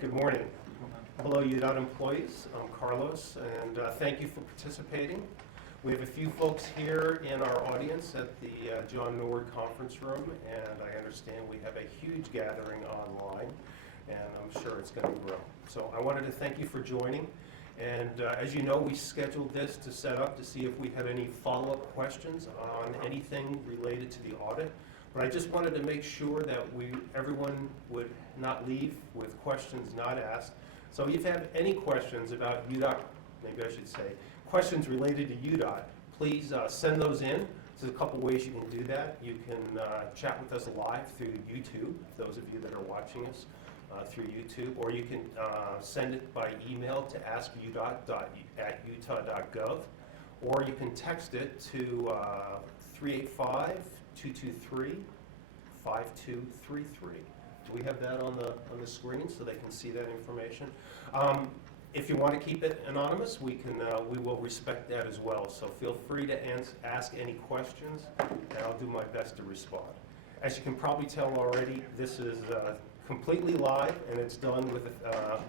Good morning. Hello, UDOT employees. I'm Carlos, and thank you for participating. We have a few folks here in our audience at the John Norwood Conference Room, and I understand we have a huge gathering online, and I'm sure it's going to grow. So I wanted to thank you for joining. And as you know, we scheduled this to set up to see if we had any follow-up questions on anything related to the audit. But I just wanted to make sure that everyone would not leave with questions not asked. So if you have any questions about UDOT, maybe I should say, questions related to UDOT, please send those in. There's a couple ways you can do that. You can chat with us live through YouTube, those of you that are watching us through YouTube, or you can send it by email to askudot@utah.gov, or you can text it to 385-223-5233. Do we have that on the screen so they can see that information? If you want to keep it anonymous, we will respect that as well. So feel free to ask any questions, and I'll do my best to respond. As you can probably tell already, this is completely live, and it's done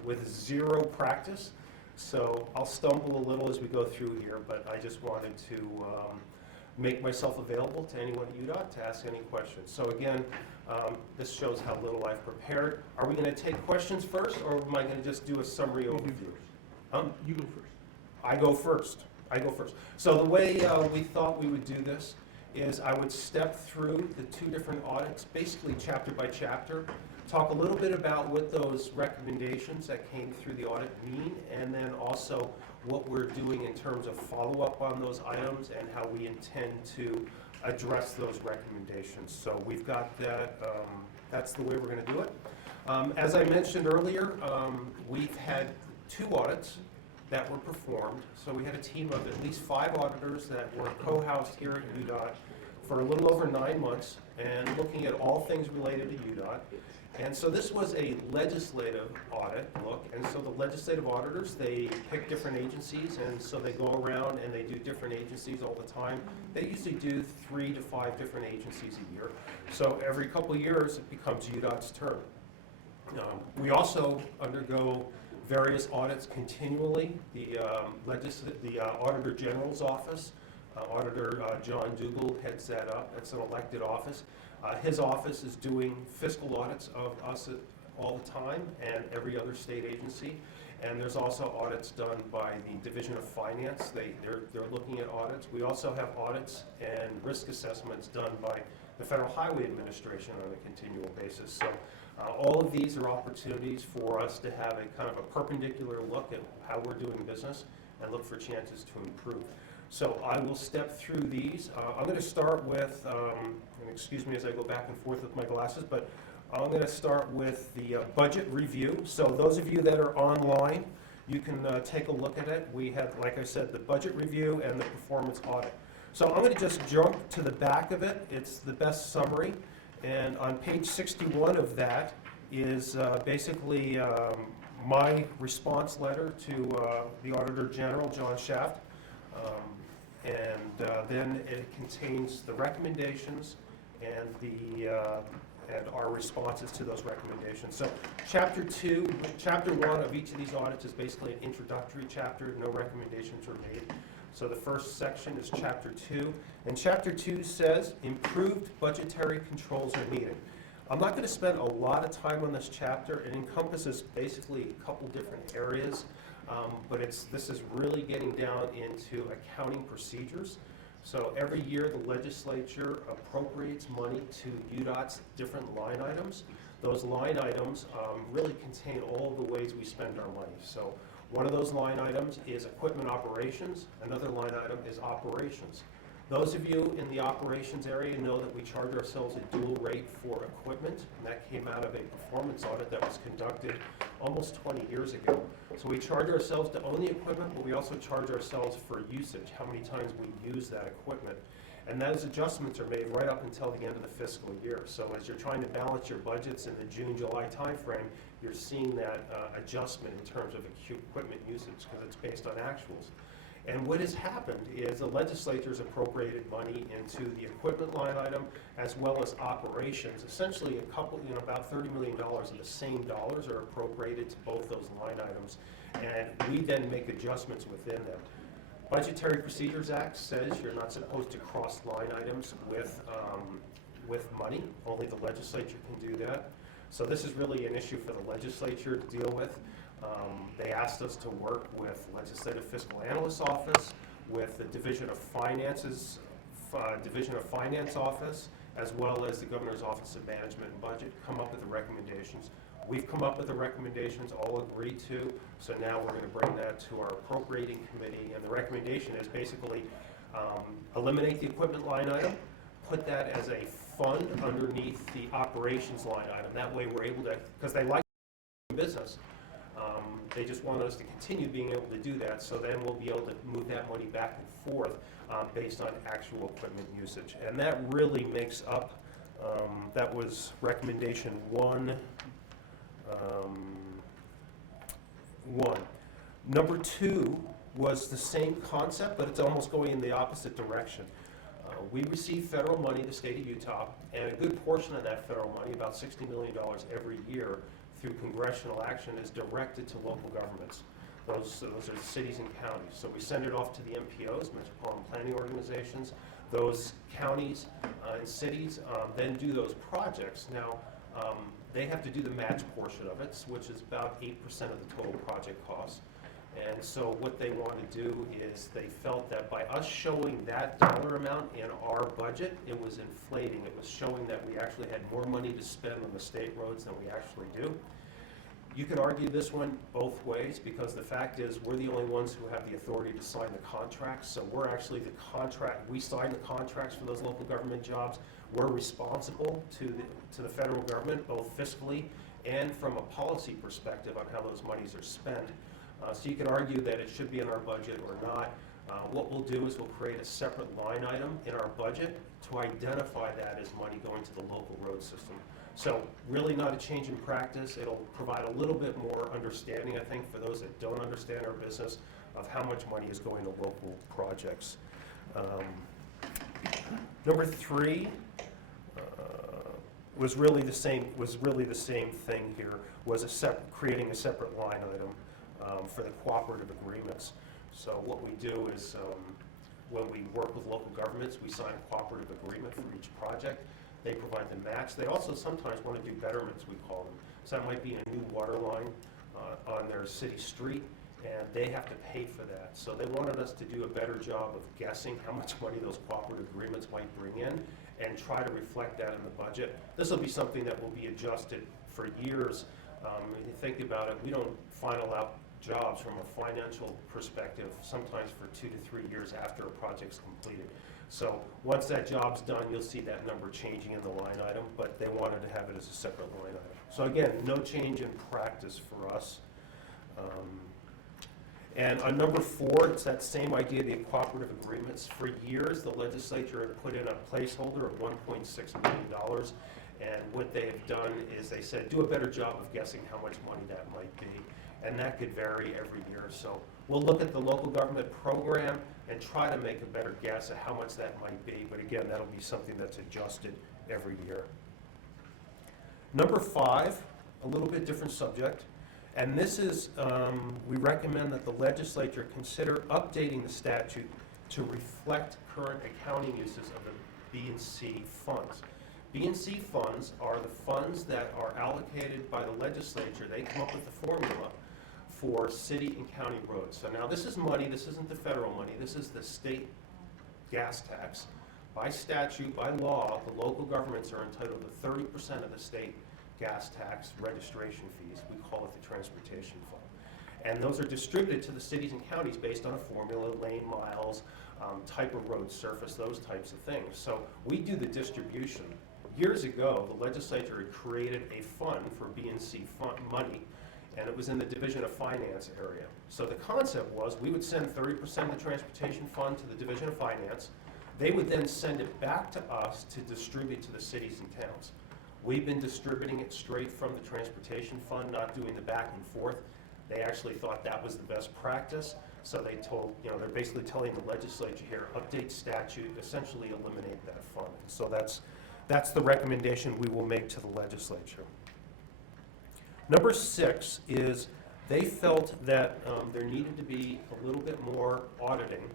with zero practice. So I'll stumble a little as we go through here, but I just wanted to make myself available to anyone at UDOT to ask any questions. So again, this shows how little I've prepared. Are we going to take questions first, or am I going to just do a summary overview? You go first. I go first. So the way we thought we would do this is I would step through the two different audits, basically chapter by chapter, talk a little bit about what those recommendations that came through the audit mean, and then also what we're doing in terms of follow-up on those items and how we intend to address those recommendations. So we've got that, that's the way we're going to do it. As I mentioned earlier, we've had two audits that were performed. So we had a team of at least 5 auditors that were co-housed here at UDOT for a little over 9 months and looking at all things related to UDOT. And so this was a legislative audit look, and so the legislative auditors, they pick different agencies, and so they go around and they do different agencies all the time. They usually do 3 to 5 different agencies a year. So every couple of years, it becomes UDOT's turn. We also undergo various audits continually. The Auditor General's office, Auditor John Dougal heads that up. That's an elected office. His office is doing fiscal audits of us all the time and every other state agency. And there's also audits done by the Division of Finance. They're looking at audits. We also have audits and risk assessments done by the Federal Highway Administration on a continual basis. So all of these are opportunities for us to have a kind of a perpendicular look at how we're doing business and look for chances to improve. So I will step through these. I'm going to start with, and excuse me as I go back and forth with my glasses, but I'm going to start with the budget review. So those of you that are online, you can take a look at it. We have, like I said, the budget review and the performance audit. So I'm going to just jump to the back of it. It's the best summary. And on page 61 of that is basically my response letter to the Auditor General, John Shaft. Then it contains the recommendations and our responses to those recommendations. So chapter 1 of each of these audits is basically an introductory chapter. No recommendations were made. So the first section is chapter 2. And chapter 2 says improved budgetary controls are needed. I'm not going to spend a lot of time on this chapter. It encompasses basically a couple different areas. But this is really getting down into accounting procedures. So every year the legislature appropriates money to UDOT's different line items. Those line items really contain all of the ways we spend our money. So one of those line items is equipment operations. Another line item is operations. Those of you in the operations area know that we charge ourselves a dual rate for equipment, and that came out of a performance audit that was conducted almost 20 years ago. So we charge ourselves to own the equipment, but we also charge ourselves for usage, how many times we use that equipment. And those adjustments are made right up until the end of the fiscal year. So as you're trying to balance your budgets in the June-July timeframe, you're seeing that adjustment in terms of equipment usage because it's based on actuals. And what has happened is the legislature's appropriated money into the equipment line item as well as operations. Essentially, about $30 million of the same dollars are appropriated to both those line items, and we then make adjustments within them. Budgetary Procedures Act says you're not supposed to cross line items with money. Only the legislature can do that. So this is really an issue for the legislature to deal with. They asked us to work with Legislative Fiscal Analyst's Office, with the Division of Finance Office, as well as the Governor's Office of Management and Budget, come up with the recommendations. We've come up with the recommendations, all agreed to, so now we're going to bring that to our appropriating committee, and the recommendation is basically eliminate the equipment line item, put that as a fund underneath the operations line item. That way we're able to, because they like business, they just want us to continue being able to do that, so then we'll be able to move that money back and forth based on actual equipment usage. And that really makes up, that was recommendation one. Number two was the same concept, but it's almost going in the opposite direction. We receive federal money, the state of Utah, and a good portion of that federal money, about $60 million every year, through congressional action is directed to local governments. Those are the cities and counties. So we send it off to the MPOs, Metropolitan Planning Organizations. Those counties and cities then do those projects. Now, they have to do the match portion of it, which is about 8% of the total project cost. And so what they want to do is they felt that by us showing that dollar amount in our budget, it was inflating. It was showing that we actually had more money to spend on the state roads than we actually do. You could argue this one both ways, because the fact is we're the only ones who have the authority to sign the contracts. So we're actually the contract, we sign the contracts for those local government jobs. We're responsible to the federal government, both fiscally and from a policy perspective on how those monies are spent. So you can argue that it should be in our budget or not. What we'll do is we'll create a separate line item in our budget to identify that as money going to the local road system. So really not a change in practice. It'll provide a little bit more understanding, I think, for those that don't understand our business, of how much money is going to local projects. Number three was really the same thing here, was creating a separate line item for the cooperative agreements. So what we do is when we work with local governments, we sign a cooperative agreement for each project. They provide the match. They also sometimes want to do betterments, we call them. So that might be a new water line on their city street, and they have to pay for that. So they wanted us to do a better job of guessing how much money those cooperative agreements might bring in and try to reflect that in the budget. This will be something that will be adjusted for years. If you think about it, we don't final out jobs from a financial perspective sometimes for 2 to 3 years after a project's completed. So once that job's done, you'll see that number changing in the line item, but they wanted to have it as a separate line item. So again, no change in practice for us. And on number 4, it's that same idea, the cooperative agreements. For years, the legislature had put in a placeholder of $1.6 million, and what they have done is they said, do a better job of guessing how much money that might be. And that could vary every year. So we'll look at the local government program and try to make a better guess at how much that might be. But again, that'll be something that's adjusted every year. Number 5, a little bit different subject. And this is, we recommend that the legislature consider updating the statute to reflect current accounting uses of the B&C funds. B&C funds are the funds that are allocated by the legislature. They come up with the formula for city and county roads. So now this is money, this isn't the federal money, this is the state gas tax. By statute, by law, the local governments are entitled to 30% of the state gas tax registration fees. We call it the transportation fund. And those are distributed to the cities and counties based on a formula, lane miles, type of road surface, those types of things. So we do the distribution. Years ago, the legislature had created a fund for B&C fund money, and it was in the Division of Finance area. So the concept was we would send 30% of the transportation fund to the Division of Finance. They would then send it back to us to distribute to the cities and towns. We've been distributing it straight from the transportation fund, not doing the back and forth. They actually thought that was the best practice. So they told, they're basically telling the legislature here, update statute, essentially eliminate that fund. So that's the recommendation we will make to the legislature. Number 6 is they felt that there needed to be a little bit more auditing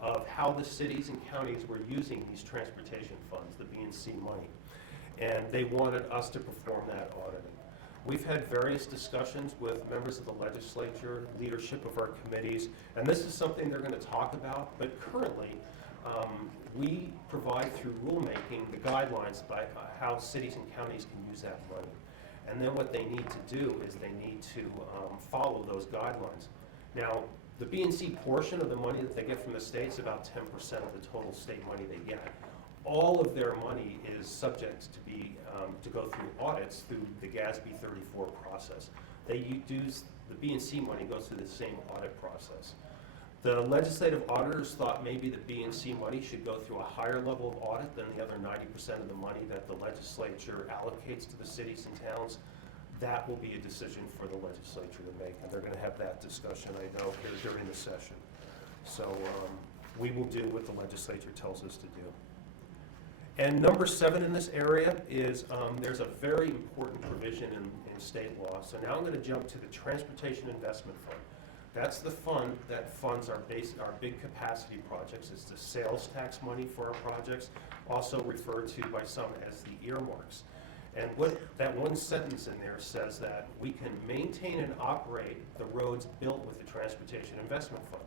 of how the cities and counties were using these transportation funds, the B&C money. And they wanted us to perform that auditing. We've had various discussions with members of the legislature, leadership of our committees, and this is something they're going to talk about, but currently we provide through rulemaking the guidelines by how cities and counties can use that money. And then what they need to do is they need to follow those guidelines. Now, the B&C portion of the money that they get from the state is about 10% of the total state money they get. All of their money is subject to be to go through audits through the GASB 34 process. They use the B&C money goes through the same audit process. The legislative auditors thought maybe the B&C money should go through a higher level of audit than the other 90% of the money that the legislature allocates to the cities and towns. That will be a decision for the legislature to make, and they're going to have that discussion, I know, here during the session. So we will do what the legislature tells us to do. And number 7 in this area is there's a very important provision in state law. So now I'm going to jump to the Transportation Investment Fund. That's the fund that funds our big capacity projects. It's the sales tax money for our projects, also referred to by some as the earmarks. And what that one sentence in there says that we can maintain and operate the roads built with the Transportation Investment Fund.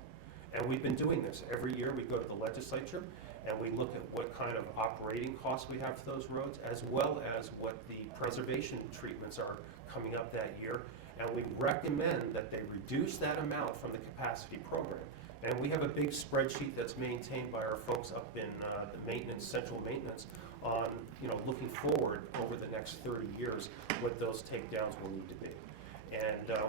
And we've been doing this. Every year we go to the legislature and we look at what kind of operating costs we have for those roads, as well as what the preservation treatments are coming up that year. And we recommend that they reduce that amount from the capacity program. And we have a big spreadsheet that's maintained by our folks up in the maintenance, central maintenance, on looking forward over the next 30 years what those takedowns will need to be. And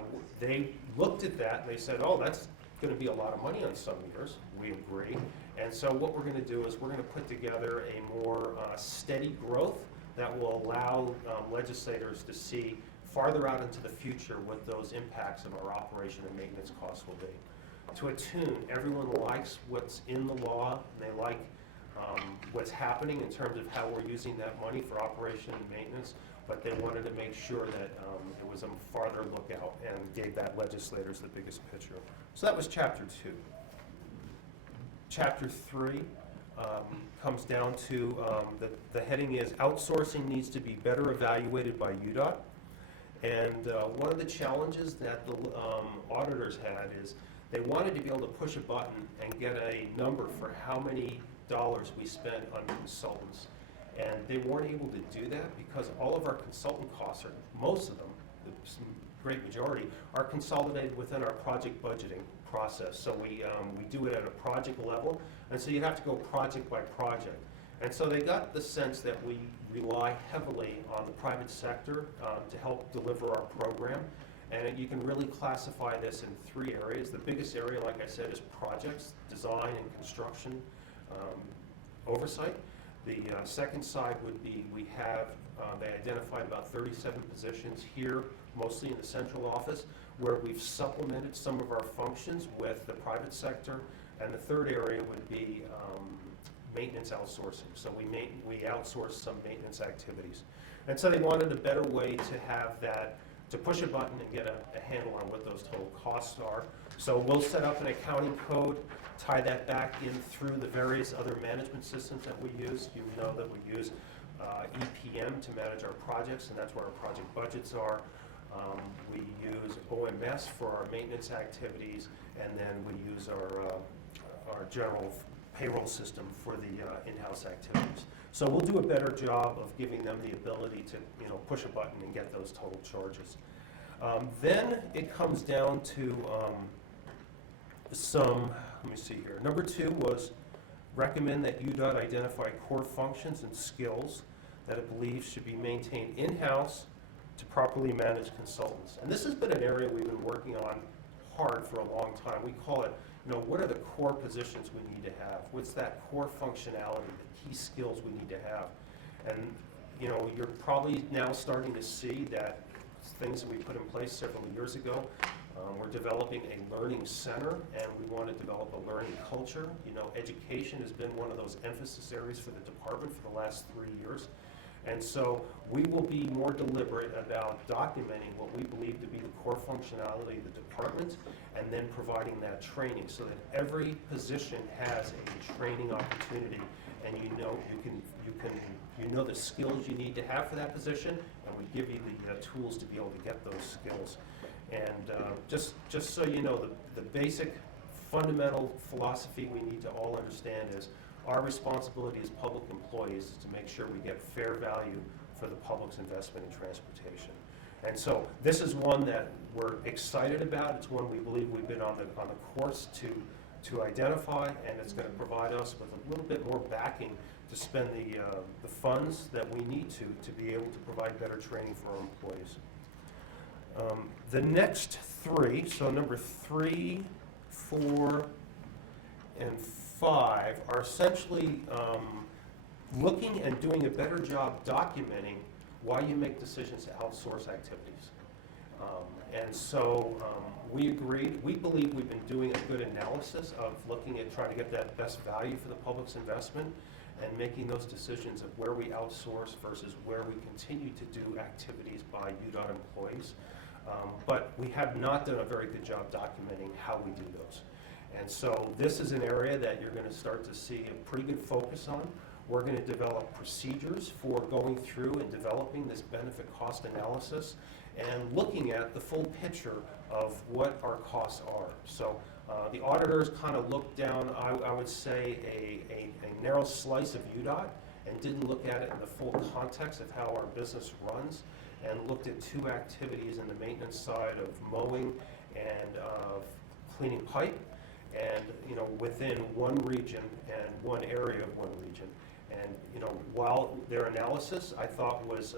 they looked at that and they said, oh, that's going to be a lot of money on some years. We agree. And so what we're going to do is we're going to put together a more steady growth that will allow legislators to see farther out into the future what those impacts of our operation and maintenance costs will be. To a tune, everyone likes what's in the law, and they like what's happening in terms of how we're using that money for operation and maintenance, but they wanted to make sure that it was a farther look out and gave that legislators the biggest picture. So that was Chapter 2. Chapter 3 comes down to, the heading is Outsourcing needs to be better evaluated by UDOT. And one of the challenges that the auditors had is they wanted to be able to push a button and get a number for how many dollars we spent on consultants. And they weren't able to do that because all of our consultant costs, or most of them, the great majority, are consolidated within our project budgeting process. So we do it at a project level, and so you have to go project by project. And so they got the sense that we rely heavily on the private sector to help deliver our program. And you can really classify this in 3 areas. The biggest area, like I said, is projects, design and construction, oversight. The second side would be they identified about 37 positions here, mostly in the central office, where we've supplemented some of our functions with the private sector. And the third area would be maintenance outsourcing. So we outsource some maintenance activities. And so they wanted a better way to have that, to push a button and get a handle on what those total costs are. So we'll set up an accounting code, tie that back in through the various other management systems that we use. You know that we use EPM to manage our projects, and that's where our project budgets are. We use OMS for our maintenance activities, and then we use our general payroll system for the in-house activities. So we'll do a better job of giving them the ability to push a button and get those total charges. Then it comes down to let me see here. Number 2 was recommend that UDOT identify core functions and skills that it believes should be maintained in-house to properly manage consultants. And this has been an area we've been working on hard for a long time. We call it, what are the core positions we need to have? What's that core functionality, the key skills we need to have? And you're probably now starting to see that things that we put in place several years ago, We're developing a learning center, and we want to develop a learning culture. You know, education has been one of those emphasis areas for the department for the last 3 years. And so we will be more deliberate about documenting what we believe to be the core functionality of the department, and then providing that training so that every position has a training opportunity, and you know the skills you need to have for that position, and we give you the tools to be able to get those skills. And just so you know, the basic fundamental philosophy we need to all understand is our responsibility as public employees is to make sure we get fair value for the public's investment in transportation. And so this is one that we're excited about. It's one we believe we've been on the course to identify, and it's going to provide us with a little bit more backing to spend the funds that we need to be able to provide better training for our employees. The next three, so number 3, 4, and 5, are essentially looking and doing a better job documenting why you make decisions to outsource activities. And so we agreed, we believe we've been doing a good analysis of looking at trying to get that best value for the public's investment and making those decisions of where we outsource versus where we continue to do activities by UDOT employees. But we have not done a very good job documenting how we do those. And so this is an area that you're going to start to see a pretty good focus on. We're going to develop procedures for going through and developing this benefit cost analysis and looking at the full picture of what our costs are. So the auditors kind of looked down, I would say, a narrow slice of UDOT and didn't look at it in the full context of how our business runs, and looked at 2 activities in the maintenance side of mowing and of cleaning pipe, and within one region and one area of one region. And while their analysis I thought was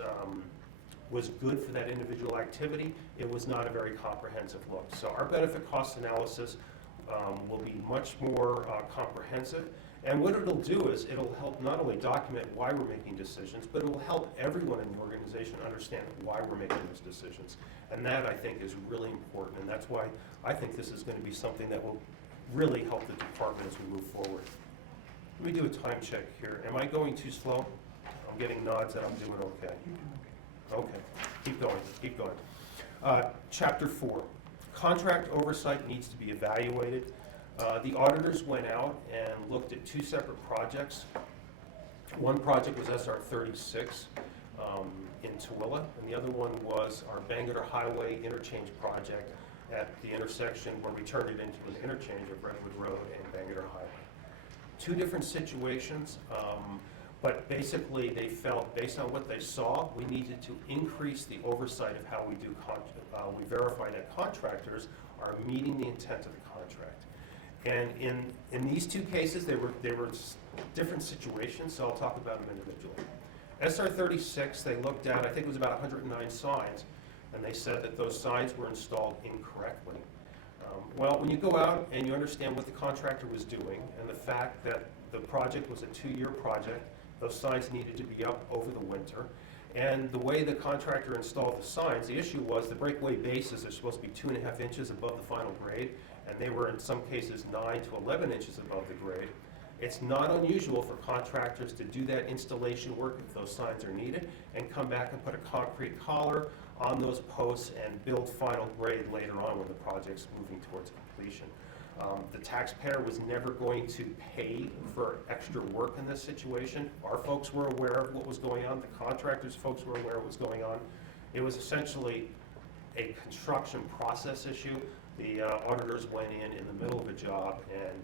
good for that individual activity, it was not a very comprehensive look. So our benefit cost analysis will be much more comprehensive. And what it'll do is it'll help not only document why we're making decisions, but it will help everyone in the organization understand why we're making those decisions. And that, I think, is really important. And that's why I think this is going to be something that will really help the department as we move forward. Let me do a time check here. Am I going too slow? I'm getting nods that I'm doing okay. Okay, keep going, keep going. Chapter 4, contract oversight needs to be evaluated. The auditors went out and looked at 2 separate projects. One project was SR 36 in Tooele, and the other one was our Bangor Highway interchange project at the intersection where we turned it into an interchange of Redwood Road and Bangor Highway. 2 different situations, but basically they felt, based on what they saw, we needed to increase the oversight of how we do we verify that contractors are meeting the intent of the contract. And in these 2 cases, they were different situations, so I'll talk about them individually. SR 36, they looked at, I think it was about 109 signs, and they said that those signs were installed incorrectly. Well, when you go out and you understand what the contractor was doing, and the fact that the project was a 2-year project, those signs needed to be up over the winter, and the way the contractor installed the signs, the issue was the breakaway bases are supposed to be 2.5 inches above the final grade, and they were in some cases 9 to 11 inches above the grade. It's not unusual for contractors to do that installation work if those signs are needed and come back and put a concrete collar on those posts and build final grade later on when the project's moving towards completion. The taxpayer was never going to pay for extra work in this situation. Our folks were aware of what was going on. The contractors' folks were aware of what was going on. It was essentially a construction process issue. The auditors went in the middle of a job and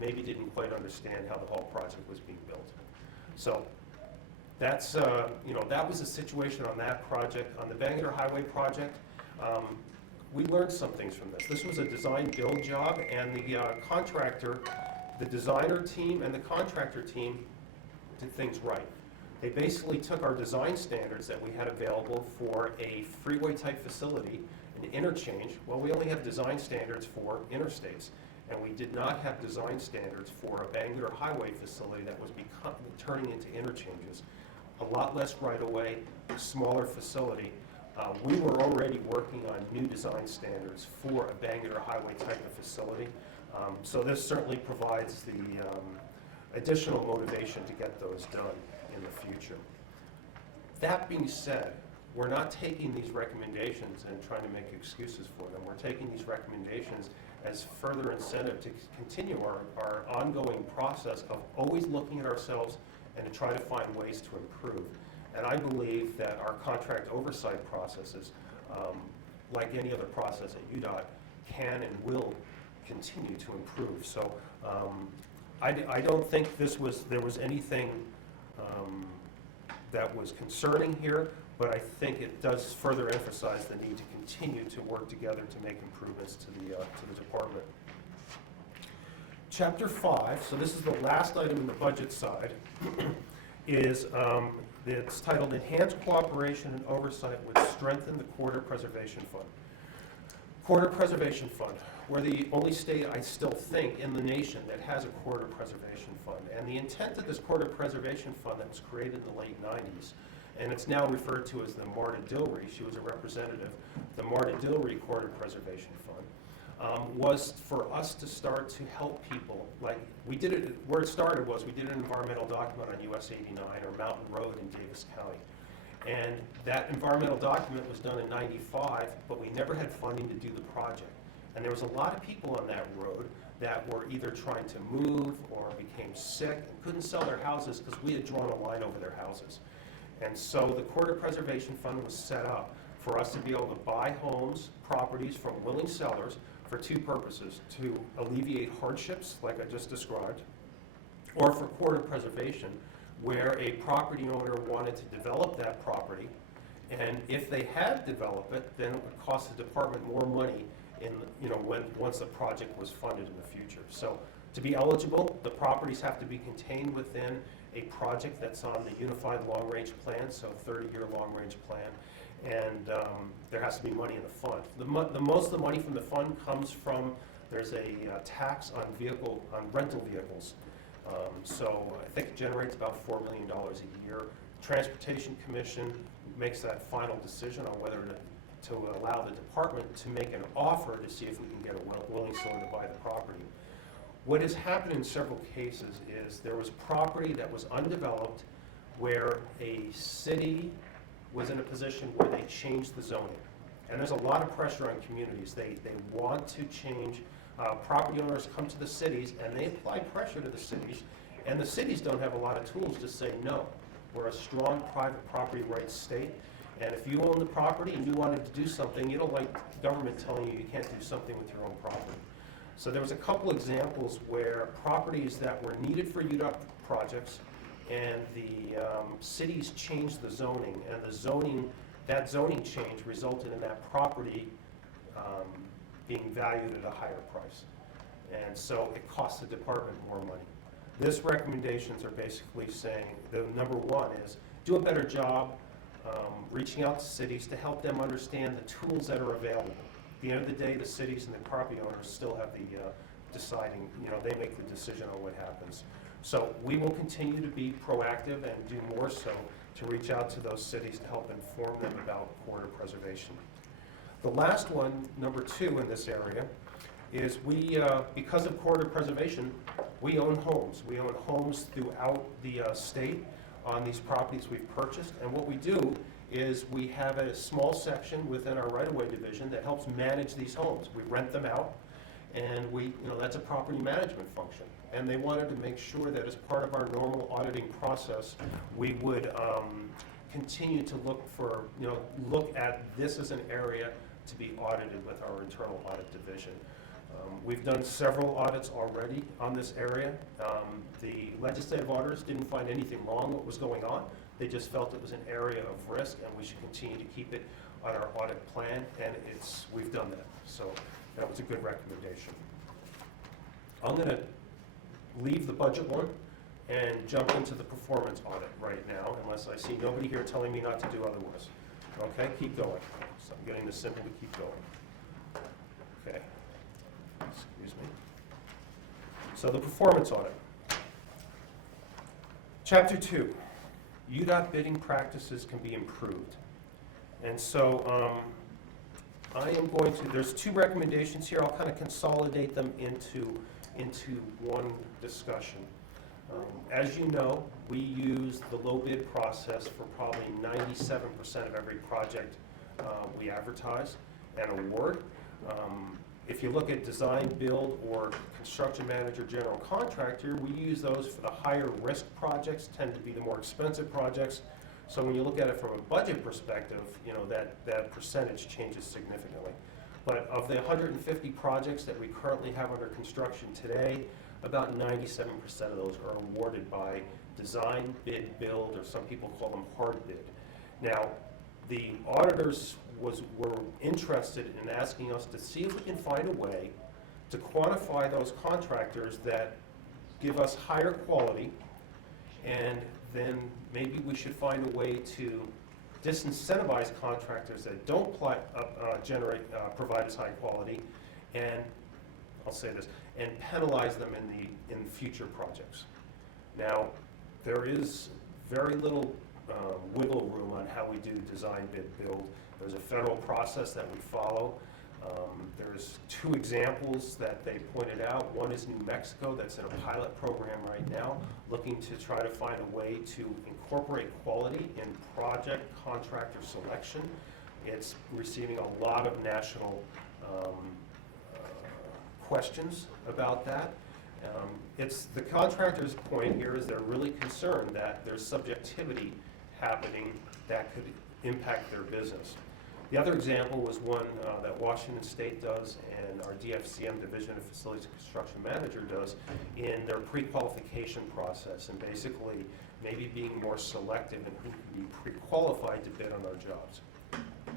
maybe didn't quite understand how the whole project was being built. So that's, that was the situation on that project. On the Bangor Highway project, we learned some things from this. This was a design-build job, and the contractor, the designer team and the contractor team did things right. They basically took our design standards that we had available for a freeway-type facility, an interchange. Well, we only have design standards for interstates, and we did not have design standards for a Bangor Highway facility that was turning into interchanges. A lot less right-of-way, smaller facility, We were already working on new design standards for a Bangor highway type of facility. So this certainly provides the additional motivation to get those done in the future. That being said, we're not taking these recommendations and trying to make excuses for them. We're taking these recommendations as further incentive to continue our ongoing process of always looking at ourselves and to try to find ways to improve. And I believe that our contract oversight processes, like any other process at UDOT, can and will continue to improve. So I don't think there was anything that was concerning here, but I think it does further emphasize the need to continue to work together to make improvements to the department. Chapter 5, so this is the last item in the budget side, is it's titled Enhanced Cooperation and Oversight would Strengthen the Corridor Preservation Fund. Corridor Preservation Fund. We're the only state, I still think, in the nation that has a corridor preservation fund. And the intent of this corridor preservation fund that was created in the late 90s, and it's now referred to as the Marta Dillry, she was a representative, the Marta Dillry Corridor Preservation Fund, was for us to start to help people. Like, we did it, where it started was we did an environmental document on US 89 or Mountain Road in Davis County. And that environmental document was done in '95, but we never had funding to do the project. And there was a lot of people on that road that were either trying to move or became sick and couldn't sell their houses because we had drawn a line over their houses. And so the Corridor Preservation Fund was set up for us to be able to buy homes, properties from willing sellers for two purposes: to alleviate hardships, like I just described, or for corridor preservation, where a property owner wanted to develop that property, and if they had developed it, then it would cost the department more money once the project was funded in the future. So to be eligible, the properties have to be contained within a project that's on the Unified Long Range Plan, so 30-year long range plan, and there has to be money in the fund. The most of the money from the fund comes from, there's a tax on rental vehicles. So I think it generates about $4 million a year. Transportation Commission makes that final decision on whether to allow the department to make an offer to see if we can get a willing seller to buy the property. What has happened in several cases is there was property that was undeveloped where a city was in a position where they changed the zoning. And there's a lot of pressure on communities. They want to change. Property owners come to the cities and they apply pressure to the cities, and the cities don't have a lot of tools to say no. We're a strong private property rights state, and if you own the property and you wanted to do something, you don't like government telling you you can't do something with your own property. So there was a couple examples where properties that were needed for UDOT projects, and the cities changed the zoning, and that zoning change resulted in that property being valued at a higher price. And so it costs the department more money. This recommendations are basically saying, the number one is do a better job reaching out to cities to help them understand the tools that are available. At the end of the day, the cities and the property owners still have the deciding, they make the decision on what happens. So we will continue to be proactive and do more so to reach out to those cities to help inform them about corridor preservation. The last one, number 2 in this area, is we, because of corridor preservation, we own homes. We own homes throughout the state on these properties we've purchased. And what we do is we have a small section within our right-of-way division that helps manage these homes. We rent them out, and that's a property management function. And they wanted to make sure that as part of our normal auditing process, we would continue to look at this as an area to be audited with our internal audit division. We've done several audits already on this area. The legislative auditors didn't find anything wrong with what was going on. They just felt it was an area of risk and we should continue to keep it on our audit plan, and we've done that. So that was a good recommendation. I'm going to leave the budget one and jump into the performance audit right now, unless I see nobody here telling me not to do otherwise. Okay, keep going. So I'm getting this simple to keep going. Okay. Excuse me. So the performance audit. Chapter 2, UDOT bidding practices can be improved. And so I am going to, there's two recommendations here. I'll kind of consolidate them into one discussion. As you know, we use the low bid process for probably 97% of every project we advertise and award. If you look at design, build, or construction manager, general contractor, we use those for the higher risk projects, tend to be the more expensive projects. So when you look at it from a budget perspective, you know, that percentage changes significantly. But of the 150 projects that we currently have under construction today, about 97% of those are awarded by design, bid, build, or some people call them hard bid. Now, the auditors were interested in asking us to see if we can find a way to quantify those contractors that give us higher quality, and then maybe we should find a way to disincentivize contractors that don't provide as high quality, and I'll say this, and penalize them in future projects. Now, there is very little wiggle room on how we do design, bid, build. There's a federal process that we follow. There's two examples that they pointed out. One is New Mexico, that's in a pilot program right now, looking to try to find a way to incorporate quality in project contractor selection. It's receiving a lot of national questions about that. It's the contractor's point here is they're really concerned that there's subjectivity happening that could impact their business. The other example was one that Washington State does and our DFCM, Division of Facilities and Construction Manager, does in their pre-qualification process, and basically maybe being more selective in who can be pre-qualified to bid on our jobs.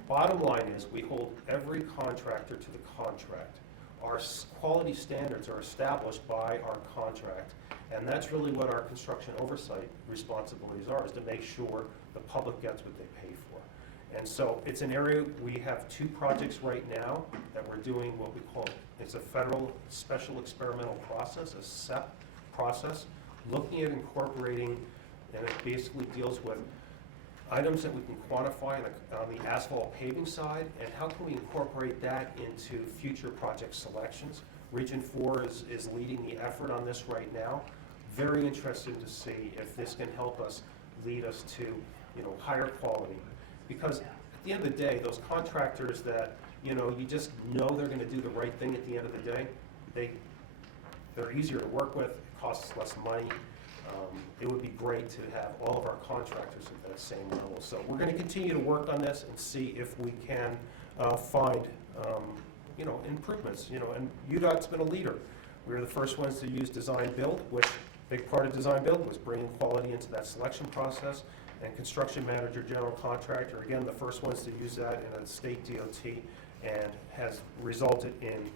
Bottom line is we hold every contractor to the contract. Our quality standards are established by our contract, and that's really what our construction oversight responsibilities are, is to make sure the public gets what they pay for. And so it's an area, we have two projects right now that we're doing what we call, it's a federal special experimental process, a SEP process, looking at incorporating, and it basically deals with items that we can quantify on the asphalt paving side, and how can we incorporate that into future project selections. Region 4 is leading the effort on this right now. Very interested to see if this can help us lead us to, you know, higher quality. Because at the end of the day, those contractors that, you know, you just know they're going to do the right thing at the end of the day, they're easier to work with, it costs less money. It would be great to have all of our contractors at that same level. So we're going to continue to work on this and see if we can find, you know, improvements. You know, and UDOT's been a leader. We were the first ones to use design build, which a big part of design build was bringing quality into that selection process. And construction manager, general contractor, again, the first ones to use that in a state DOT, and has resulted in,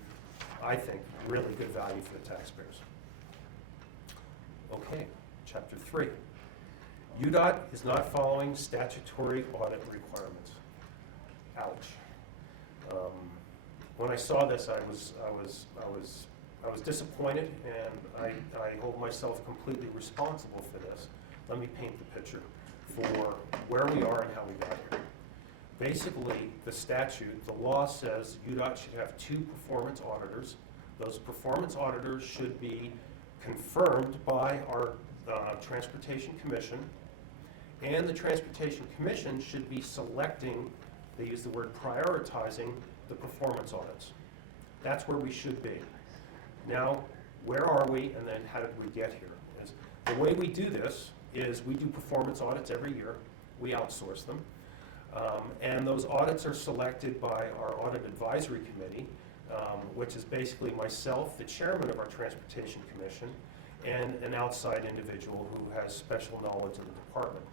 I think, really good value for the taxpayers. Okay, chapter 3. UDOT is not following statutory audit requirements. Ouch. When I saw this, I was disappointed, and I hold myself completely responsible for this. Let me paint the picture for where we are and how we got here. Basically, the statute, the law says UDOT should have 2 performance auditors. Those performance auditors should be confirmed by our Transportation Commission, and the Transportation Commission should be selecting, they use the word prioritizing, the performance audits. That's where we should be. Now, where are we, and then how did we get here? The way we do this is we do performance audits every year. We outsource them. And those audits are selected by our Audit Advisory Committee, which is basically myself, the chairman of our Transportation Commission, and an outside individual who has special knowledge in the department.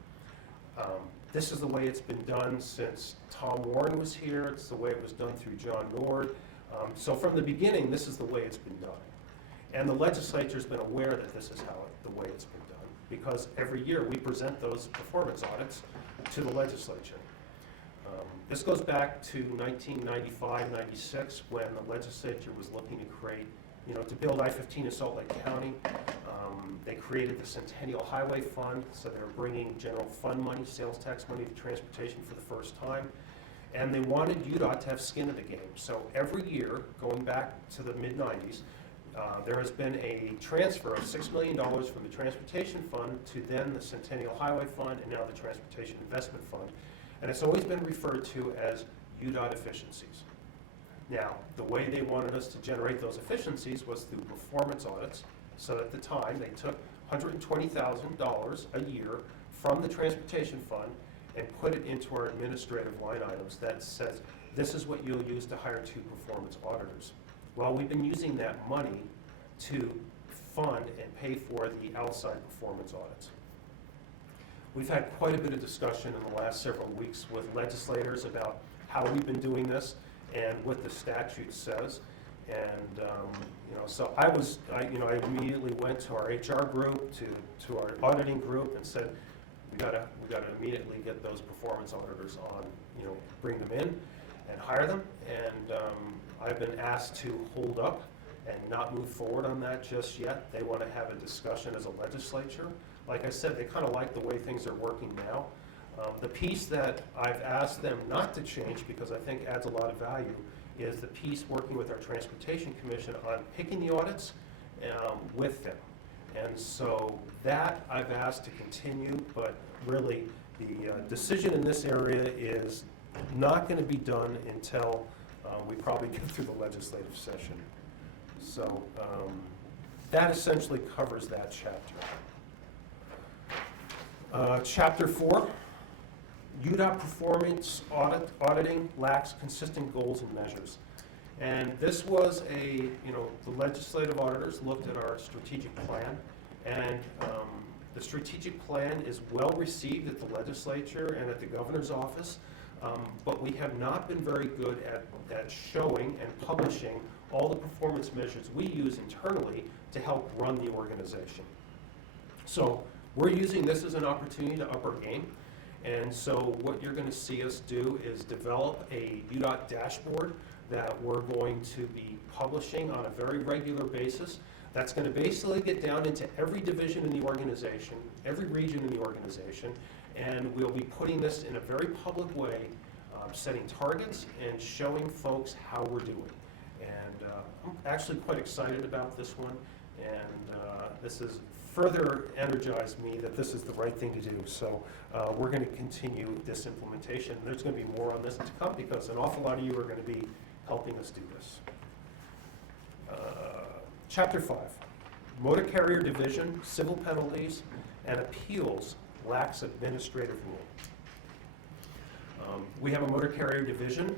This is the way it's been done since Tom Warren was here. It's the way it was done through John Nord. So from the beginning, this is the way it's been done. And the legislature's been aware that this is the way it's been done, because every year we present those performance audits to the legislature. This goes back to 1995-96, when the legislature was looking to create, to build I-15 in Salt Lake County. They created the Centennial Highway Fund, so they were bringing general fund money, sales tax money to transportation for the first time. And they wanted UDOT to have skin in the game. So every year, going back to the mid-90s, there has been a transfer of $6 million from the Transportation Fund to then the Centennial Highway Fund and now the Transportation Investment Fund. And it's always been referred to as UDOT efficiencies. Now, the way they wanted us to generate those efficiencies was through performance audits. So at the time, they took $120,000 a year from the Transportation Fund and put it into our administrative line items that says, this is what you'll use to hire 2 performance auditors. Well, we've been using that money to fund and pay for the outside performance audits. We've had quite a bit of discussion in the last several weeks with legislators about how we've been doing this and what the statute says. And so I immediately went to our HR group, to our auditing group, and said, we gotta immediately get those performance auditors on, bring them in and hire them. And I've been asked to hold up and not move forward on that just yet. They want to have a discussion as a legislature. Like I said, they kind of like the way things are working now. The piece that I've asked them not to change, because I think adds a lot of value, is the piece working with our Transportation Commission on picking the audits with them. And so that I've asked to continue, but really the decision in this area is not going to be done until we probably get through the legislative session. So that essentially covers that chapter. Chapter 4, UDOT performance auditing lacks consistent goals and measures. And this was the legislative auditors looked at our strategic plan, and the strategic plan is well received at the legislature and at the governor's office, but we have not been very good at showing and publishing all the performance measures we use internally to help run the organization. So we're using this as an opportunity to up our game. And so what you're going to see us do is develop a UDOT dashboard that we're going to be publishing on a very regular basis. That's going to basically get down into every division in the organization, every region in the organization, and we'll be putting this in a very public way, setting targets and showing folks how we're doing. And I'm actually quite excited about this one, and this has further energized me that this is the right thing to do. So we're going to continue this implementation. There's going to be more on this to come because an awful lot of you are going to be helping us do this. Chapter 5, Motor Carrier Division, Civil Penalties, and Appeals lacks administrative rule. We have a Motor Carrier Division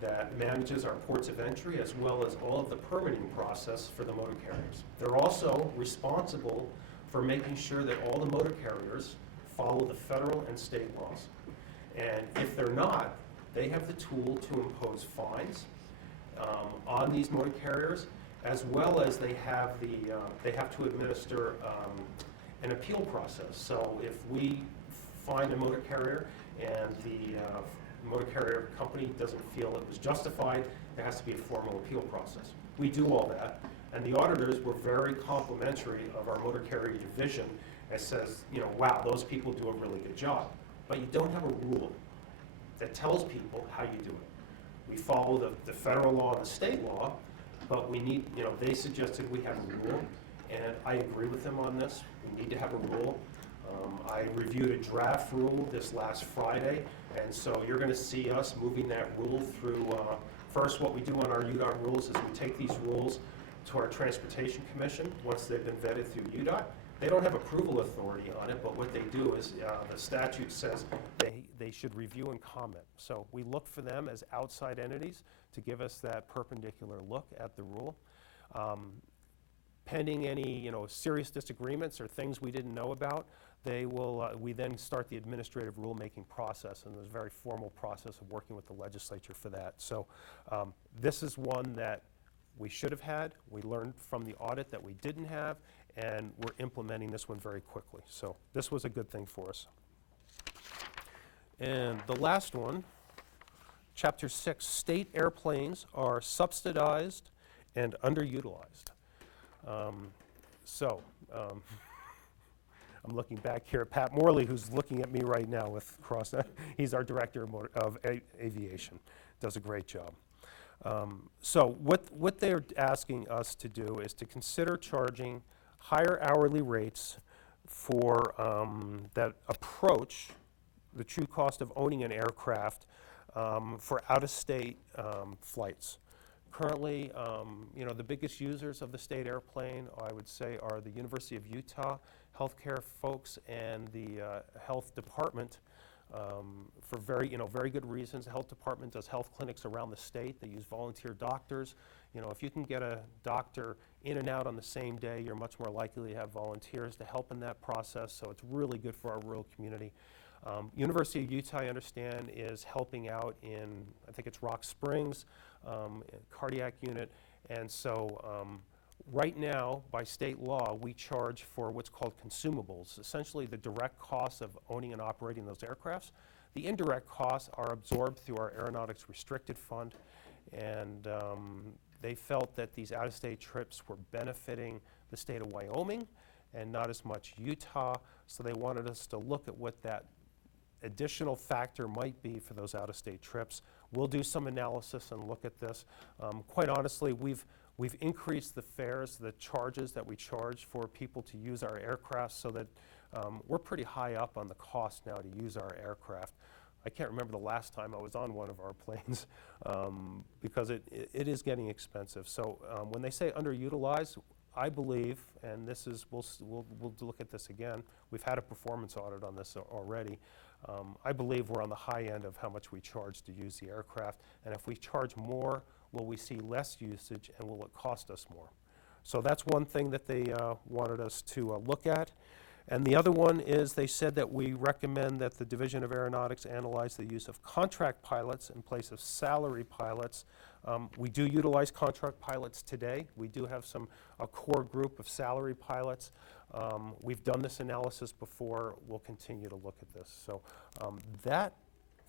that manages our ports of entry as well as all of the permitting process for the motor carriers. They're also responsible for making sure that all the motor carriers follow the federal and state laws. And if they're not, they have the tool to impose fines on these motor carriers, as well as they have to administer an appeal process. So if we find a motor carrier and the motor carrier company doesn't feel it was justified, there has to be a formal appeal process. We do all that, and the auditors were very complimentary of our motor carrier division and says, wow, those people do a really good job. But you don't have a rule that tells people how you do it. We follow the federal law and the state law, but we need, they suggested we have a rule, and I agree with them on this. We need to have a rule. I reviewed a draft rule this last Friday, and so you're going to see us moving that rule through. First, what we do on our UDOT rules is we take these rules to our Transportation Commission once they've been vetted through UDOT. They don't have approval authority on it, but what they do is the statute says they should review and comment. So we look for them as outside entities to give us that perpendicular look at the rule. Pending any serious disagreements or things we didn't know about, we then start the administrative rulemaking process, and there's a very formal process of working with the legislature for that. So this is one that we should have had. We learned from the audit that we didn't have, and we're implementing this one very quickly. So this was a good thing for us. And the last one, Chapter 6, state airplanes are subsidized and underutilized. I'm I'm looking back here at Pat Morley, who's looking at me right now with cross. He's our director of aviation. Does a great job. So what they're asking us to do is to consider charging higher hourly rates for that approach the true cost of owning an aircraft for out-of-state flights. Currently, the biggest users of the state airplane, I would say, are the University of Utah healthcare folks and the health department for very good reasons. The health department does health clinics around the state. They use volunteer doctors. If you can get a doctor in and out on the same day, you're much more likely to have volunteers to help in that process. So it's really good for our rural community. University of Utah, I understand, is helping out in, I think it's Rock Springs, cardiac unit. And so right now, by state law, we charge for what's called consumables, essentially the direct costs of owning and operating those aircrafts. The indirect costs are absorbed through our Aeronautics Restricted Fund, and they felt that these out-of-state trips were benefiting the state of Wyoming and not as much Utah, so they wanted us to look at what that additional factor might be for those out-of-state trips. We'll do some analysis and look at this. Quite honestly, we've increased the fares, the charges that we charge for people to use our aircraft, so that we're pretty high up on the cost now to use our aircraft. I can't remember the last time I was on one of our planes because it is getting expensive. So when they say underutilized, I believe, and this is, we'll look at this again, we've had a performance audit on this already. I believe we're on the high end of how much we charge to use the aircraft, and if we charge more, will we see less usage, and will it cost us more? So that's one thing that they wanted us to look at. And the other one is they said that we recommend that the Division of Aeronautics analyze the use of contract pilots in place of salary pilots. We do utilize contract pilots today. We do have a core group of salary pilots. We've done this analysis before. We'll continue to look at this. So that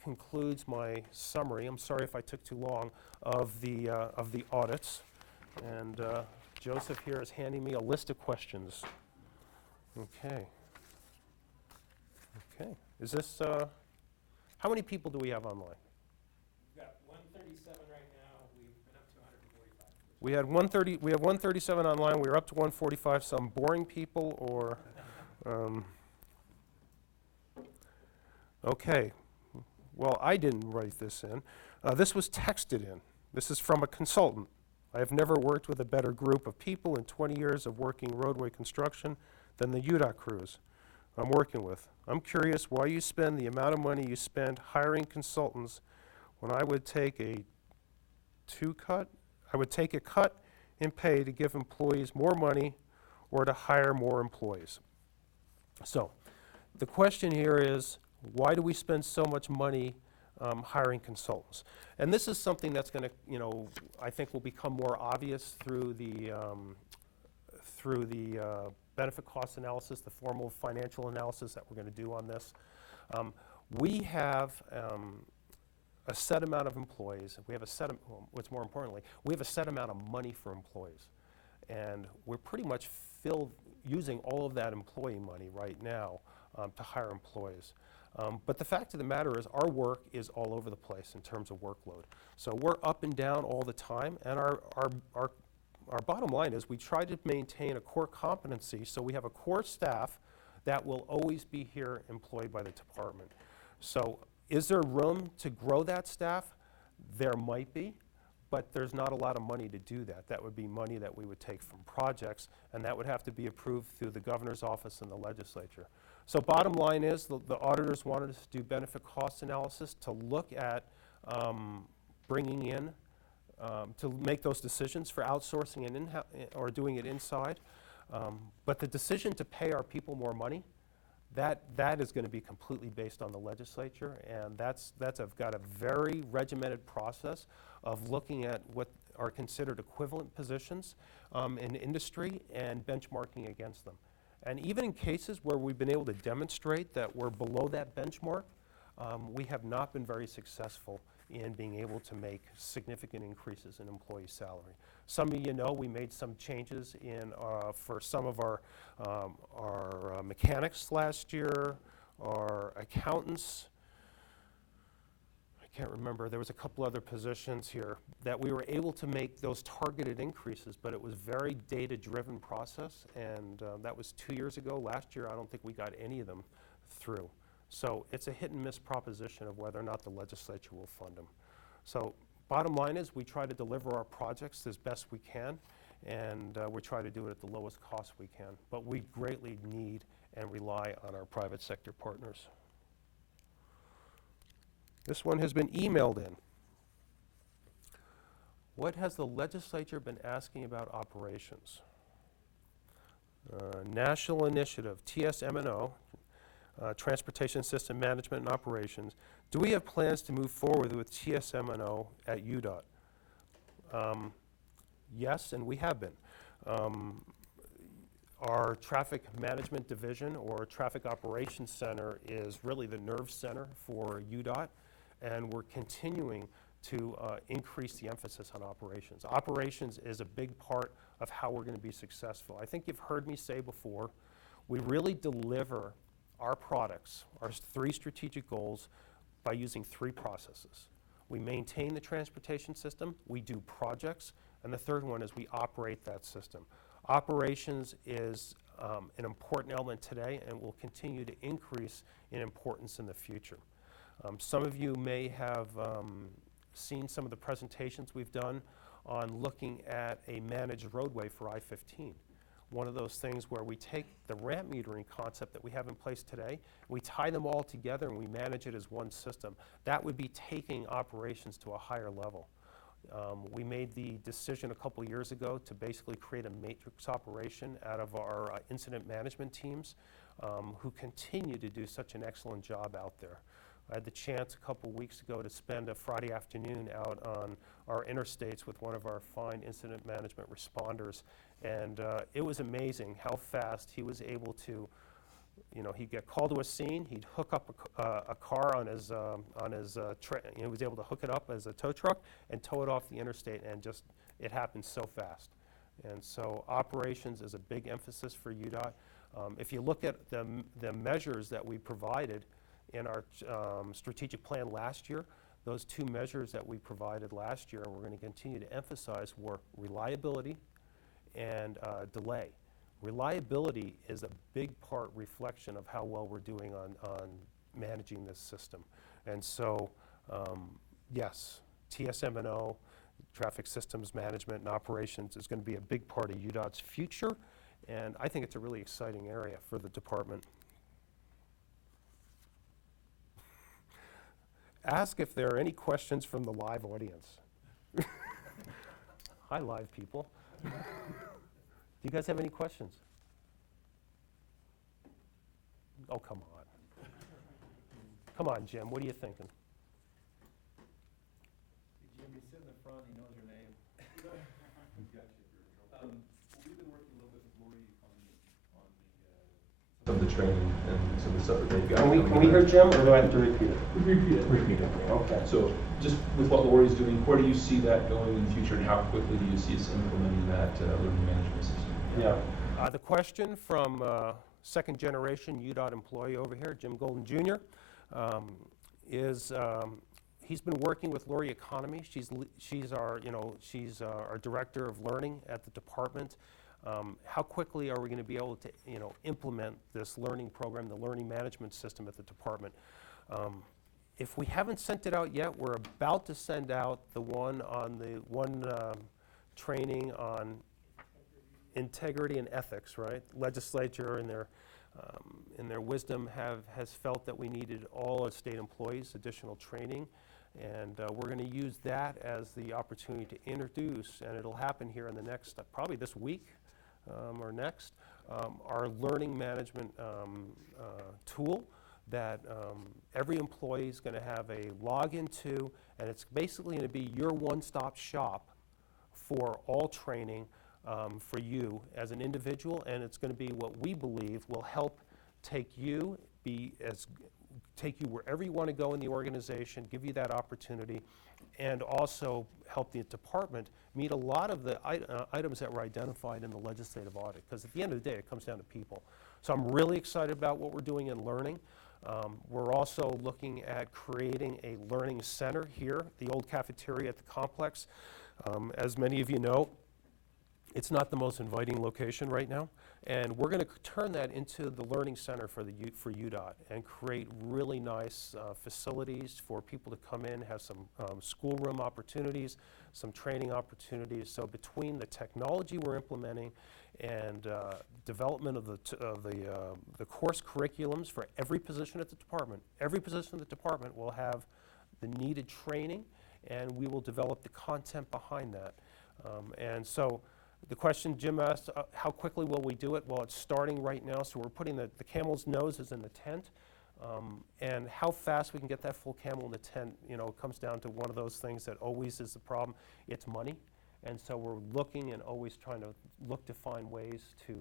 concludes my summary. I'm sorry if I took too long of the audits. And Joseph here is handing me a list of questions. Okay. Is this, how many people do we have online? We've got 137 right now. We've been up to 145. We have 137 online. We were up to 145. Some boring people or, okay. Well, I didn't write this in. This was texted in. This is from a consultant. I have never worked with a better group of people in 20 years of working roadway construction than the UDOT crews I'm working with. I'm curious why you spend the amount of money you spend hiring consultants when I would take a cut in pay to give employees more money or to hire more employees. So the question here is, why do we spend so much money hiring consultants? And this is something that's going to, I think will become more obvious through the benefit cost analysis, the formal financial analysis that we're going to do on this. We have a set amount of employees. We have a set, what's more importantly, we have a set amount of money for employees. And we're pretty much using all of that employee money right now to hire employees. But the fact of the matter is our work is all over the place in terms of workload. So we're up and down all the time, and our bottom line is we try to maintain a core competency, so we have a core staff that will always be here employed by the department. So is there room to grow that staff? There might be, but there's not a lot of money to do that. That would be money that we would take from projects, and that would have to be approved through the governor's office and the legislature. So bottom line is the auditors wanted us to do benefit cost analysis to look at bringing in, to make those decisions for outsourcing and or doing it inside. But the decision to pay our people more money, that is going to be completely based on the legislature, and that's got a very regimented process of looking at what are considered equivalent positions in industry and benchmarking against them. And even in cases where we've been able to demonstrate that we're below that benchmark, we have not been very successful in being able to make significant increases in employee salary. Some of you know we made some changes in for some of our mechanics last year, our accountants. I can't remember, there was a couple other positions here that we were able to make those targeted increases, but it was very data-driven process, and that was 2 years ago. Last year, I don't think we got any of them through. So it's a hit and miss proposition of whether or not the legislature will fund them. So bottom line is we try to deliver our projects as best we can, and we try to do it at the lowest cost we can. But we greatly need and rely on our private sector partners. This one has been emailed in. What has the legislature been asking about operations? National Initiative, TSM&O, Transportation System Management and Operations. Do we have plans to move forward with TSM&O at UDOT? Yes, and we have been. Our Traffic Management Division, or Traffic Operations Center, is really the nerve center for UDOT, and we're continuing to increase the emphasis on operations. Operations is a big part of how we're going to be successful. I think you've heard me say before, we really deliver our products, our 3 strategic goals, by using 3 processes. We maintain the transportation system, we do projects, and the third one is we operate that system. Operations is an important element today and will continue to increase in importance in the future. Some of you may have seen some of the presentations we've done on looking at a managed roadway for I-15. One of those things where we take the ramp metering concept that we have in place today, we tie them all together and we manage it as one system. That would be taking operations to a higher level. We made the decision a couple years ago to basically create a matrix operation out of our incident management teams who continue to do such an excellent job out there. I had the chance a couple weeks ago to spend a Friday afternoon out on our interstates with one of our fine incident management responders, and it was amazing how fast he was able to, he'd get called to a scene, he'd hook up a car on his, he was able to hook it up as a tow truck and tow it off the interstate, and just, it happened so fast. And so operations is a big emphasis for UDOT. If you look at the measures that we provided in our strategic plan last year, those 2 measures that we provided last year, we're going to continue to emphasize, were reliability and delay. Reliability is a big part reflection of how well we're doing on managing this system. And so, yes, TSM&O, Traffic Systems Management and Operations, is going to be a big part of UDOT's future, and I think it's a really exciting area for the department. Ask if there are any questions from the live audience. Hi, live people. Do you guys have any questions? Oh, come on. Come on, Jim, what are you thinking? Jim, you sit in the front, he knows your name. We've been working a little bit with Lori on some of the training and some of the stuff that they've got. Can we hear Jim, or do I have to repeat it? Repeat it. Okay. So just with what Lori's doing, where do you see that going in the future, and how quickly do you see us implementing that learning management system? Yeah. The question from second generation UDOT employee over here, Jim Golden Jr., is he's been working with Lori Economy. She's our director of learning at the department. How quickly are we going to be able to implement this learning program, the learning management system at the department? If we haven't sent it out yet, we're about to send out the one training on integrity and ethics, right? Legislature in their wisdom has felt that we needed all state employees additional training, and we're going to use that as the opportunity to introduce, and it'll happen here in the next, probably this week or next, our learning management tool that every employee is going to have a login to, and it's basically going to be your one-stop shop for all training for you as an individual, and it's going to be what we believe will help take you take you wherever you want to go in the organization, give you that opportunity, and also help the department meet a lot of the items that were identified in the legislative audit. Because at the end of the day, it comes down to people. So I'm really excited about what we're doing in learning. We're also looking at creating a learning center here, the old cafeteria at the complex. As many of you know, it's not the most inviting location right now, and we're going to turn that into the learning center for UDOT and create really nice facilities for people to come in, have some schoolroom opportunities, some training opportunities. So between the technology we're implementing and development of the course curriculums for every position at the department, every position in the department will have the needed training, and we will develop the content behind that. And so the question Jim asked, how quickly will we do it? Well, it's starting right now, so we're putting the camel's nose is in the tent. And how fast we can get that full camel in the tent, you know, comes down to one of those things that always is the problem. It's money. And so we're looking and always trying to look to find ways to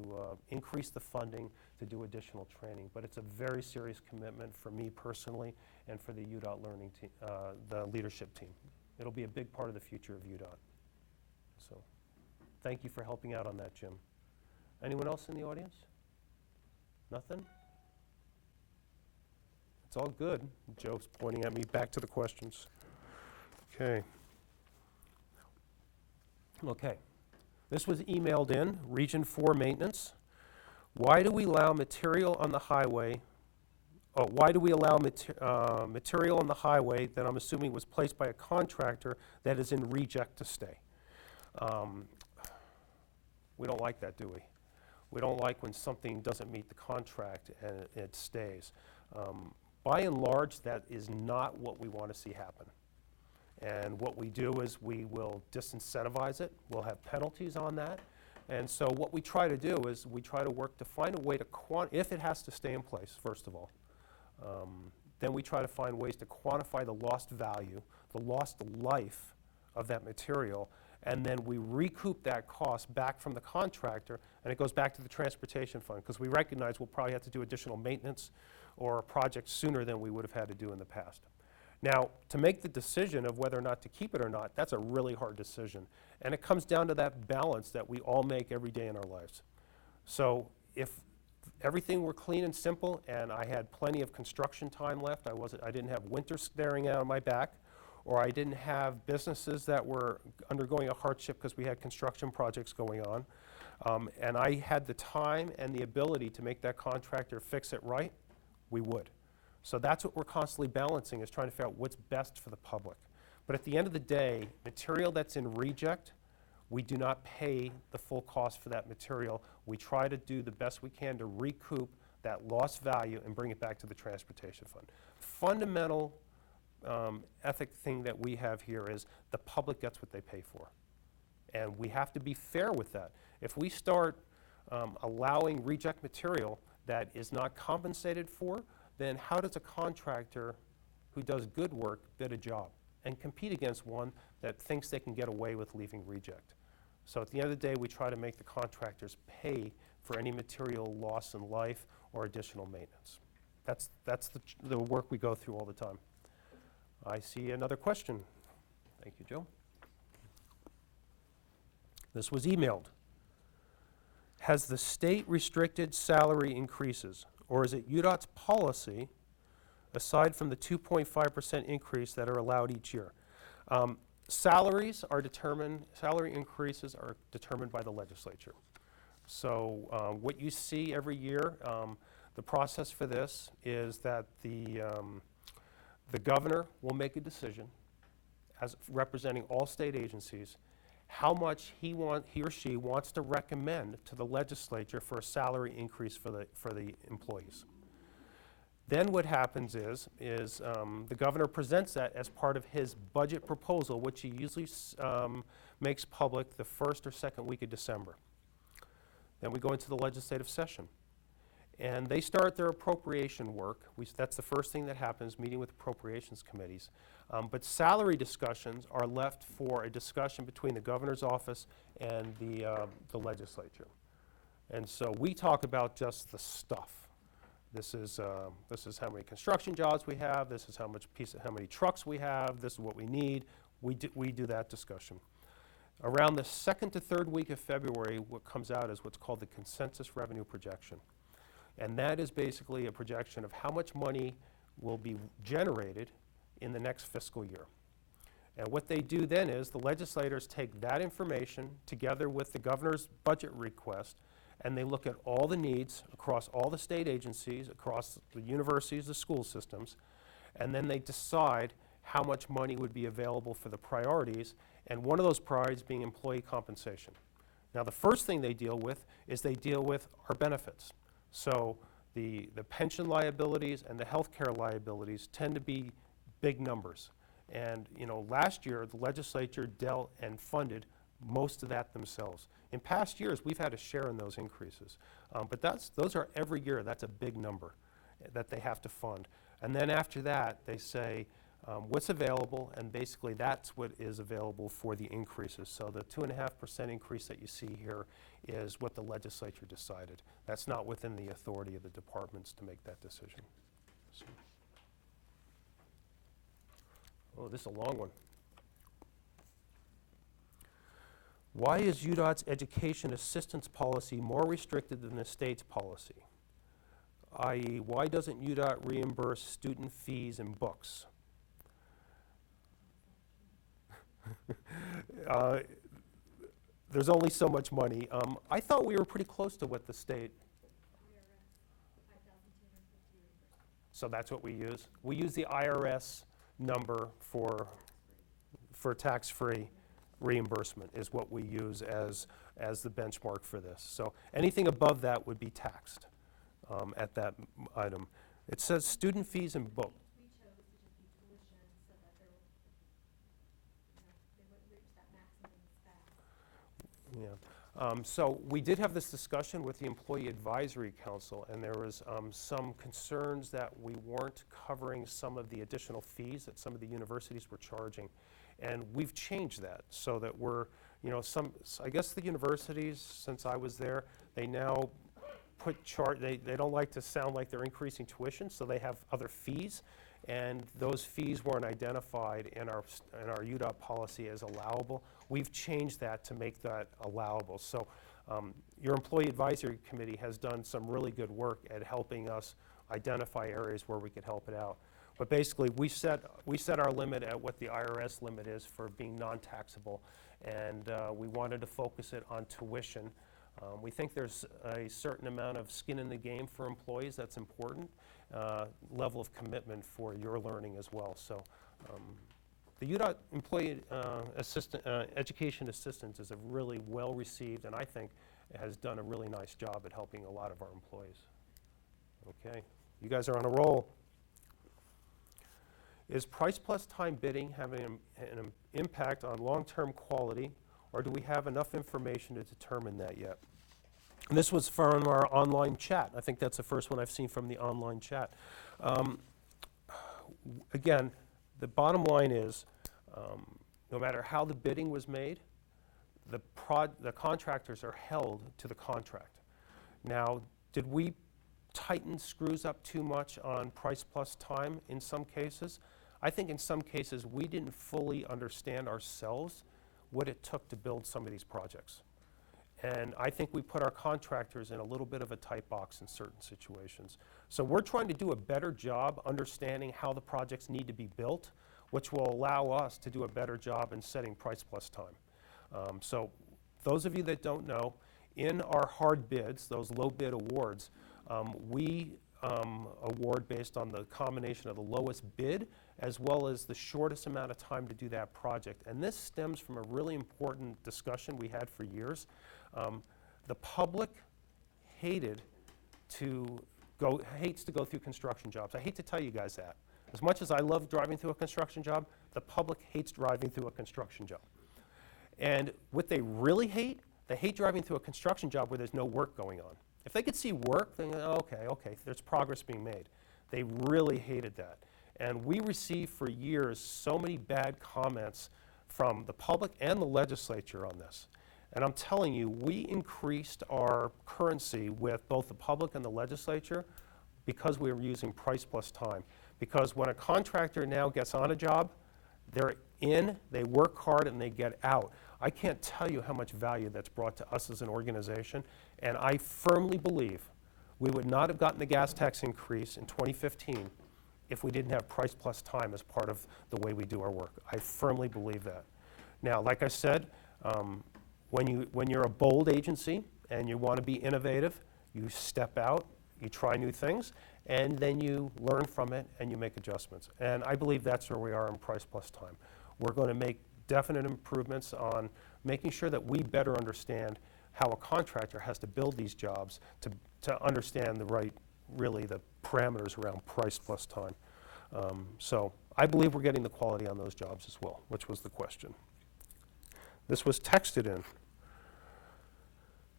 increase the funding to do additional training. But it's a very serious commitment for me personally and for the UDOT learning team, the leadership team. It'll be a big part of the future of UDOT. So thank you for helping out on that, Jim. Anyone else in the audience? Nothing? It's all good. Joe's pointing at me back to the questions. Okay. Okay. This was emailed in, Region 4 Maintenance. Why do we allow material on the highway? Why do we allow material on the highway that I'm assuming was placed by a contractor that is in reject to stay? We don't like that, do we? We don't like when something doesn't meet the contract and it stays. By and large, that is not what we want to see happen. And what we do is we will disincentivize it. We'll have penalties on that. And so what we try to do is we try to work to find a way to if it has to stay in place, first of all, then we try to find ways to quantify the lost value, the lost life of that material, and then we recoup that cost back from the contractor, and it goes back to the transportation fund, because we recognize we'll probably have to do additional maintenance or a project sooner than we would have had to do in the past. Now, to make the decision of whether or not to keep it or not, that's a really hard decision. And it comes down to that balance that we all make every day in our lives. So if everything were clean and simple and I had plenty of construction time left, I didn't have winter staring out of my back, or I didn't have businesses that were undergoing a hardship because we had construction projects going on, and I had the time and the ability to make that contractor fix it right, we would. So that's what we're constantly balancing, is trying to figure out what's best for the public. But at the end of the day, material that's in reject, we do not pay the full cost for that material. We try to do the best we can to recoup that lost value and bring it back to the transportation fund. Fundamental ethic thing that we have here is the public gets what they pay for. And we have to be fair with that. If we start allowing reject material that is not compensated for, then how does a contractor who does good work bid a job and compete against one that thinks they can get away with leaving reject? So at the end of the day, we try to make the contractors pay for any material loss in life or additional maintenance. That's the work we go through all the time. I see another question. Thank you, Joe. This was emailed. Has the state restricted salary increases, or is it UDOT's policy, aside from the 2.5% increase that are allowed each year? Salary increases are determined by the legislature. So what you see every year, the process for this is that the governor will make a decision, as representing all state agencies, how much he or she wants to recommend to the legislature for a salary increase for the employees. Then what happens is the governor presents that as part of his budget proposal, which he usually makes public the first or second week of December. Then we go into the legislative session. And they start their appropriation work. That's the first thing that happens, meeting with appropriations committees. But salary discussions are left for a discussion between the governor's office and the legislature. And so we talk about just the stuff. This is how many construction jobs we have, this is how many trucks we have, this is what we need. We do that discussion. Around the second to third week of February, what comes out is what's called the consensus revenue projection. And that is basically a projection of how much money will be generated in the next fiscal year. And what they do then is the legislators take that information together with the governor's budget request, and they look at all the needs across all the state agencies, across the universities, the school systems, and then they decide how much money would be available for the priorities, and one of those priorities being employee compensation. Now, the first thing they deal with is they deal with our benefits. So the pension liabilities and the healthcare liabilities tend to be big numbers. And last year, the legislature dealt and funded most of that themselves. In past years, we've had a share in those increases. But those are every year, that's a big number that they have to fund. And then after that, they say what's available, and basically that's what is available for the increases. So the 2.5% increase that you see here is what the legislature decided. That's not within the authority of the departments to make that decision. So. Oh, this is a long one. Why is UDOT's education assistance policy more restricted than the state's policy? I.e., why doesn't UDOT reimburse student fees and books? There's only so much money. I thought we were pretty close to what the state. So that's what we use. We use the IRS number for tax-free reimbursement is what we use as the benchmark for this. So anything above that would be taxed at that item. It says student fees and book. We chose to just be tuition so that they wouldn't reach that maximum spend. Yeah. So we did have this discussion with the Employee Advisory Council, and there was some concerns that we weren't covering some of the additional fees that some of the universities were charging. And we've changed that so that we're, I guess the universities, since I was there, they now put they don't like to sound like they're increasing tuition, so they have other fees. And those fees weren't identified in our UDOT policy as allowable. We've changed that to make that allowable. So your Employee Advisory Committee has done some really good work at helping us identify areas where we could help it out. But basically, we set our limit at what the IRS limit is for being non-taxable, and we wanted to focus it on tuition. We think there's a certain amount of skin in the game for employees that's important, level of commitment for your learning as well. So the UDOT Employee Education Assistance is a really well-received, and I think has done a really nice job at helping a lot of our employees. Okay, you guys are on a roll. Is price plus time bidding having an impact on long-term quality, or do we have enough information to determine that yet? And this was from our online chat. I think that's the first one I've seen from the online chat. Again, the bottom line is, no matter how the bidding was made, the contractors are held to the contract. Now, did we tighten screws up too much on price plus time in some cases? I think in some cases we didn't fully understand ourselves what it took to build some of these projects. And I think we put our contractors in a little bit of a tight box in certain situations. So we're trying to do a better job understanding how the projects need to be built, which will allow us to do a better job in setting price plus time. So those of you that don't know, in our hard bids, those low bid awards, we award based on the combination of the lowest bid as well as the shortest amount of time to do that project. And this stems from a really important discussion we had for years. The public hates to go through construction jobs. I hate to tell you guys that. As much as I love driving through a construction job, the public hates driving through a construction job. And what they really hate, they hate driving through a construction job where there's no work going on. If they could see work, then okay, there's progress being made. They really hated that. And we received for years so many bad comments from the public and the legislature on this. And I'm telling you, we increased our currency with both the public and the legislature because we were using price plus time. Because when a contractor now gets on a job, they're in, they work hard, and they get out. I can't tell you how much value that's brought to us as an organization, and I firmly believe we would not have gotten the gas tax increase in 2015 if we didn't have price plus time as part of the way we do our work. I firmly believe that. Now, like I said, when you're a bold agency and you want to be innovative, you step out, you try new things, and then you learn from it and you make adjustments. And I believe that's where we are in price plus time. We're going to make definite improvements on making sure that we better understand how a contractor has to build these jobs to understand really the parameters around price plus time. So I believe we're getting the quality on those jobs as well, which was the question. This was texted in.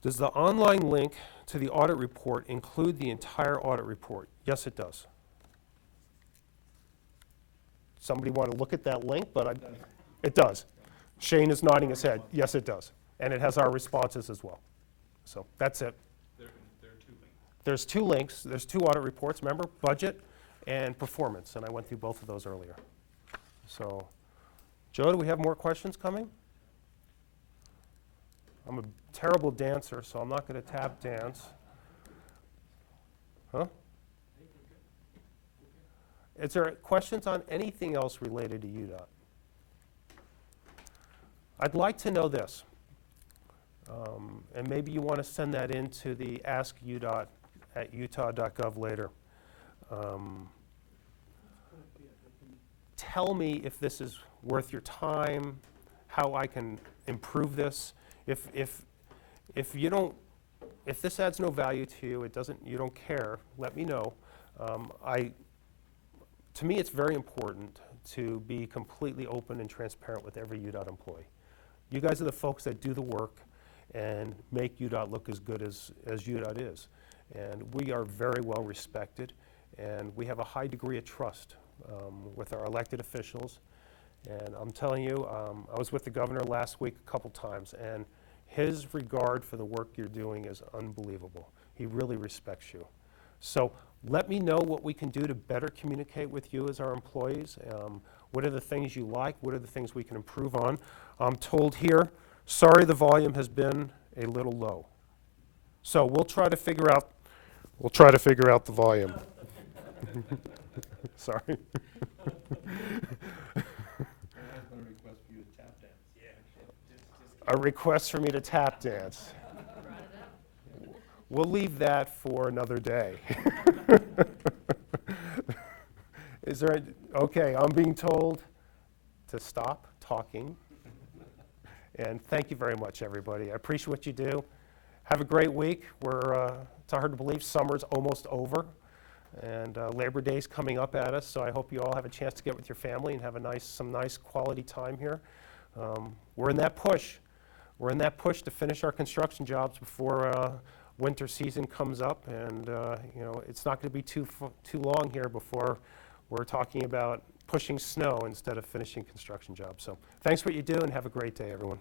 Does the online link to the audit report include the entire audit report? Yes, it does. Somebody want to look at that link? But it does. Shane is nodding his head. Yes, it does. And it has our responses as well. So that's it. There are 2 links. There's 2 links. There's 2 audit reports, remember? Budget and performance. And I went through both of those earlier. So, Joe, do we have more questions coming? I'm a terrible dancer, so I'm not going to tap dance. Huh? Is there questions on anything else related to UDOT? I'd like to know this, and maybe you want to send that into the Ask UDOT at utah.gov later. Tell me if this is worth your time, how I can improve this. If you don't, if this adds no value to you, you don't care, let me know. To me, it's very important to be completely open and transparent with every UDOT employee. You guys are the folks that do the work and make UDOT look as good as UDOT is. And we are very well respected, and we have a high degree of trust with our elected officials. And I'm telling you, I was with the governor last week a couple times, and his regard for the work you're doing is unbelievable. He really respects you. So let me know what we can do to better communicate with you as our employees. What are the things you like? What are the things we can improve on? I'm told here, sorry the volume has been a little low. So we'll try to figure out the volume. Sorry. A request for me to tap dance. We'll leave that for another day. Is there okay, I'm being told to stop talking. And thank you very much, everybody. I appreciate what you do. Have a great week. It's hard to believe summer's almost over. And Labor Day's coming up at us, so I hope you all have a chance to get with your family and have some nice quality time here. We're in that push. We're in that push to finish our construction jobs before winter season comes up, and it's not going to be too long here before we're talking about pushing snow instead of finishing construction jobs. So thanks for what you do, and have a great day, everyone.